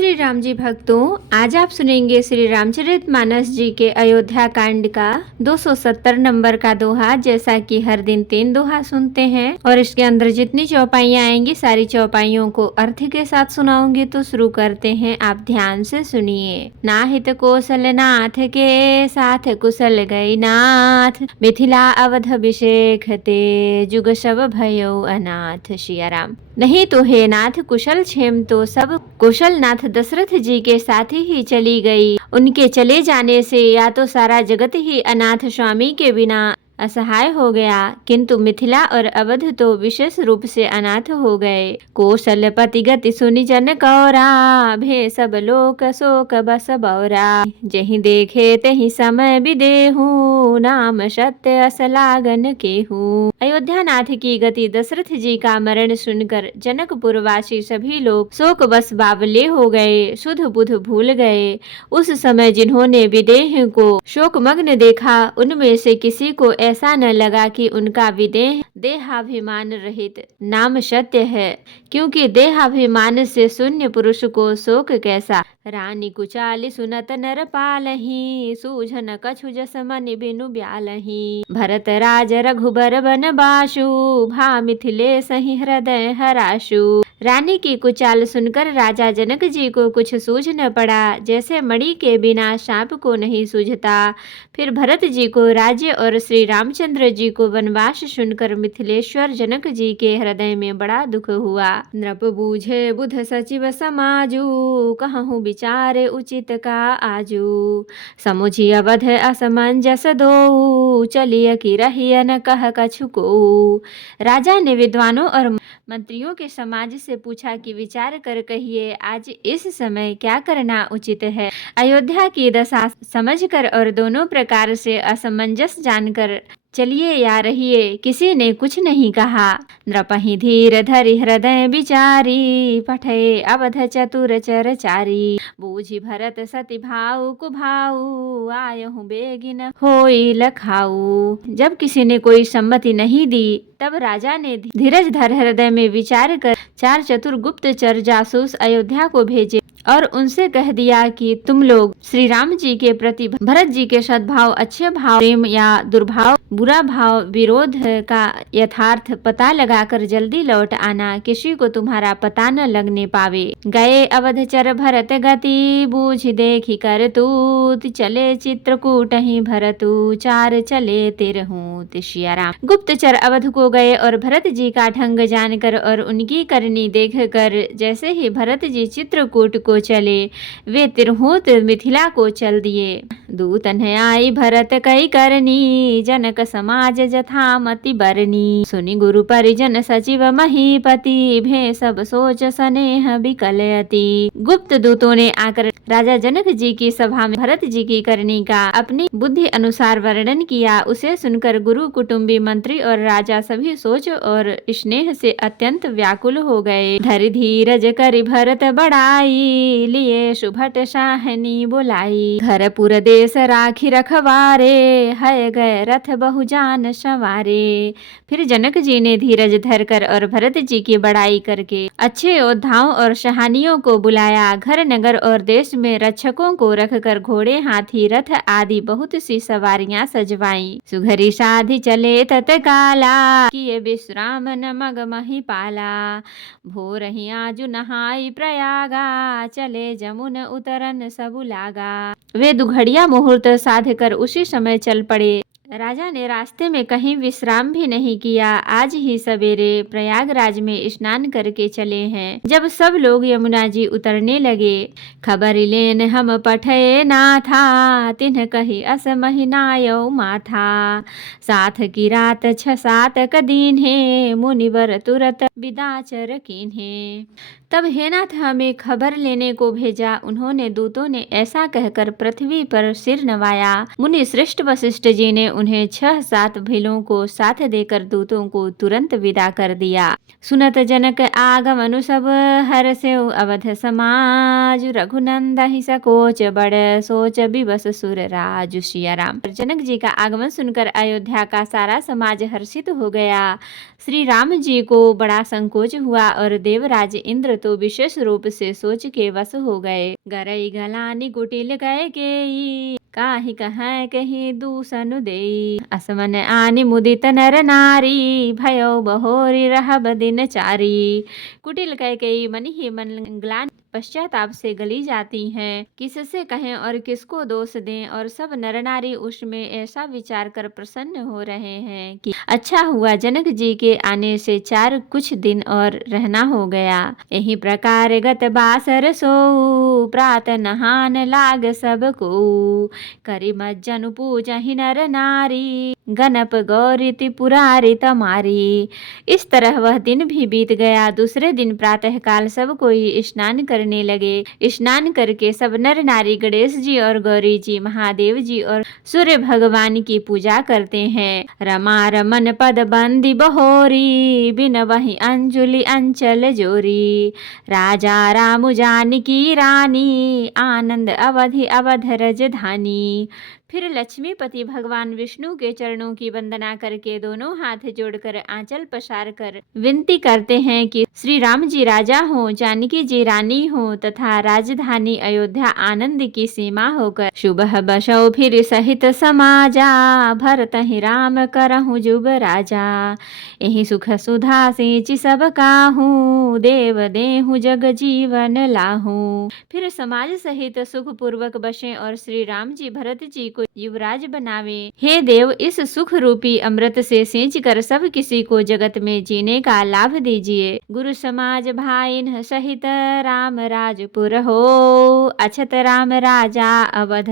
श्री राम जी भक्तों, आज आप सुनेंगे श्री रामचरितमानस जी के अयोध्या कांड का 270 नंबर का दोहा। जैसा कि हर दिन 3 दोहा सुनते हैं और इसके अंदर जितनी चौपाइयाँ आएंगी सारी चौपाइयों को अर्थ के साथ सुनाऊंगी। तो शुरू करते हैं, आप ध्यान से सुनिए। नाहित कौशल नाथ के साथ कुशल गई नाथ, मिथिला अवध अभिषेक ते जुग सब भयो अनाथ। सिया राम। नहीं तो हे नाथ कुशल क्षेम तो सब कुशल नाथ दशरथ जी के साथ ही चली गई। उनके चले जाने से या तो सारा जगत ही अनाथ स्वामी के बिना असहाय हो गया, किंतु मिथिला और अवध तो विशेष रूप से अनाथ हो गए। कौशल पति गति सुनि जन कौरा, भे सब लोक शोक बस बौरा। जहि देखे तहि समय विदेहु, नाम सत्य अस लागन केहू। अयोध्या नाथ की गति दशरथ जी का मरण सुनकर जनकपुर वासी सभी लोग शोक बस बावले हो गए, शुद्ध बुध भूल गए। उस समय जिन्होंने विदेह को शोकमग्न देखा, उनमें से किसी को ऐसा न लगा कि उनका विदेह देहाभिमान रहित नाम सत्य है, क्योंकि देहाभिमान से शून्य पुरुष को शोक कैसा। रानी कुचाली सुनत नर पालही, सूझन कछु जस मनि बिनु ब्यालही। भरत राज रघुबर बन बासु, भा मिथिले सही हृदय हराशु। रानी की कुचाल सुनकर राजा जनक जी को कुछ सूझ न पड़ा, जैसे मणि के बिना सांप को नहीं सूझता। फिर भरत जी को राज्य और श्री रामचंद्र जी को वनवास सुनकर मिथिलेश्वर जनक जी के हृदय में बड़ा दुख हुआ। नृप बूझे बुध सचिव समाजू, कहूँ विचारे उचित का आजू। समुझी अवध असमंजस दो, चलिय की रहिय न कह कछु को। राजा ने विद्वानों और मंत्रियों के समाज से पूछा कि विचार कर कहिए, आज इस समय क्या करना उचित है। अयोध्या की दशा समझकर और दोनों प्रकार से असमंजस जानकर चलिए या रहिए। किसी ने कुछ नहीं कहा। नृपहि धीर धरि हृदय विचारी, पठे अवध चतुर चर चारी। बूझी भरत सति भाऊ कुभाऊ, आयहु बेगिन होई लखाऊ। जब किसी ने कोई सम्मति नहीं दी, तब राजा ने धीरज धर हृदय में विचार कर 4 चतुर गुप्तचर जासूस अयोध्या को भेजे और उनसे कह दिया कि तुम लोग श्री राम जी के प्रति भरत जी के सद्भाव, अच्छे भाव, प्रेम या दुर्भाव, बुरा भाव, विरोध का यथार्थ पता लगाकर जल्दी लौट आना, किसी को तुम्हारा पता न लगने पावे। गए अवधचर भरत गति, बूझ देखी कर तूत, चले चित्रकूट ही भरतु, 4 चले तिरहूत। सिया राम। गुप्तचर अवध को गए और भरत जी का ढंग जानकर और उनकी करनी देखकर जैसे ही भरत जी चित्रकूट को चले, वे तिरहूत मिथिला को चल दिए। दूतन आई भरत कई करनी, जनक समाज जथामति बरनी। सुनि गुरु परिजन सचिव महीपति, भे सब सोच स्नेह विकलयति। गुप्त दूतों ने आकर राजा जनक जी की सभा में भरत जी की करनी का अपनी बुद्धि अनुसार वर्णन किया। उसे सुनकर गुरु, कुटुंबी, मंत्री और राजा सभी सोच और स्नेह से अत्यंत व्याकुल हो गए। धरि धीरज करि भरत बढ़ाई, लिए सुभट साहनी बुलाई। घर पुर देश राखी रखवारे, है गए रथ बहुजान सवारे। फिर जनक जी ने धीरज धरकर और भरत जी की बड़ाई करके अच्छे योद्धाओं और सहानियों को बुलाया। घर, नगर और देश में रक्षकों को रखकर घोड़े, हाथी, रथ आदि बहुत सी सवारियां सजवाई। सुघरी साधि चले तत्काला, किए विश्राम न मग मही पाला। भोर ही आजु नहाई प्रयागा, चले जमुन उतरन सबु लागा। वे दुघड़िया मुहूर्त साध कर उसी समय चल पड़े। राजा ने रास्ते में कहीं विश्राम भी नहीं किया। आज ही सवेरे प्रयागराज में स्नान करके चले हैं। जब सब लोग यमुना जी उतरने लगे, खबर लेन हम पठे नाथा, तिन्ह कही अस महिनायो माथा। साथ की रात 6-7 कदीन है, मुनिवर तुरत विदाचर कीन्हे। तब हे नाथ हमें खबर लेने को भेजा। उन्होंने दूतों ने ऐसा कहकर पृथ्वी पर सिर नवाया। मुनि श्रेष्ठ वशिष्ठ जी ने उन्हें 6-7 भीलों को साथ देकर दूतों को तुरंत विदा कर दिया। सुनत जनक आगमनु सब हर्षे, अवध समाज रघुनंदन सकोच बड़, सोच विवश सुर राजु। सिया राम। जनक जी का आगमन सुनकर अयोध्या का सारा समाज हर्षित हो गया। श्री राम जी को बड़ा संकोच हुआ और देवराज इंद्र तो विशेष रूप से सोच के वश हो गए। गरई गलानी कुटिल गए के काहि कहाँ कहीं दूसनु देई। असमन आनि मुदित नर नारी भयो बहोरी रहब दिन चारी। कुटिल कह के मन ही मन ग्लानि पश्चाताप से गली जाती हैं, किससे कहें और किसको दोष दें। और सब नर नारी उसमें ऐसा विचार कर प्रसन्न हो रहे हैं कि अच्छा हुआ जनक जी के आने से 4 कुछ दिन और रहना हो गया। यही प्रकार गत बासर सो प्रात नहान लाग सबको। करी मज्जन पूजहि नर नारी गणप गौरी त्रिपुरारी तमारी। इस तरह वह दिन भी बीत गया। दूसरे दिन प्रातः काल सब कोई स्नान करने लगे। स्नान करके सब नर नारी गणेश जी और गौरी जी, महादेव जी और सूर्य भगवान की पूजा करते हैं। रमा रमन पद बंदी बहोरी बिन वही अंजुलि अंचल जोरी। राजा राम जानकी रानी आनंद अवधि अवध रजधानी। फिर लक्ष्मीपति भगवान विष्णु के चरणों की वंदना करके दोनों हाथ जोड़कर आंचल पसार कर विनती करते हैं कि श्री राम जी राजा हो, जानकी जी रानी हो तथा राजधानी अयोध्या आनंद की सीमा होकर शुभ बसौ फिर सहित समाजा। भरत ही राम करहु जुब राजा। यही सुख सुधा सेचि सब काहू देव देहु जग जीवन लाहू। फिर समाज सहित सुख पूर्वक बसे और श्री राम जी भरत जी को युवराज बनावे। हे देव, इस सुख रूपी अमृत से सींच कर सब किसी को जगत में जीने का लाभ दीजिए। गुरु समाज भाईन सहित राम राजपुर हो। अछत राम राजा अवध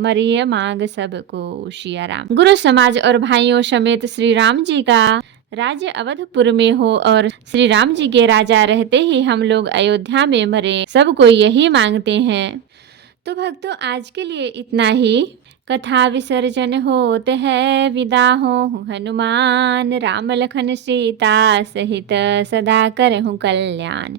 मरिय मांग सबको। सिया राम। गुरु समाज और भाइयों समेत श्री राम जी का राज्य अवधपुर में हो और श्री राम जी के राजा रहते ही हम लोग अयोध्या में मरे, सब कोई यही मांगते हैं। तो भक्तों, आज के लिए इतना ही। कथा विसर्जन होत है, विदा हो हनुमान। राम लखन सीता सहित सदा करहु कल्याण।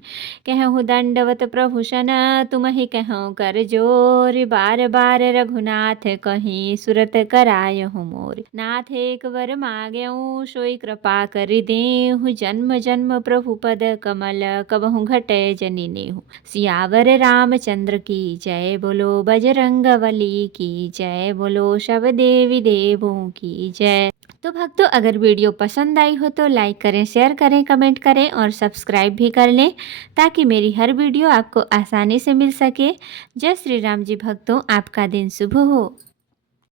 कहूँ दंडवत प्रभु सन तुम ही कहूँ कर जोर। बार बार रघुनाथ कहीं सुरत करायहु मोर। नाथ एक वर मांगेऊ सोई कृपा कर देहु। जन्म जन्म प्रभु पद कमल कबहु घटे जनि नेहु। सियावर रामचंद्र की जय, बोलो बजरंगबली की जय, बोलो सब देवी देवों की जय। तो भक्तों, अगर वीडियो पसंद आई हो तो लाइक करें, शेयर करें, कमेंट करें और सब्सक्राइब भी कर लें ताकि मेरी हर वीडियो आपको आसानी से मिल सके। जय श्री राम जी भक्तों, आपका दिन शुभ हो।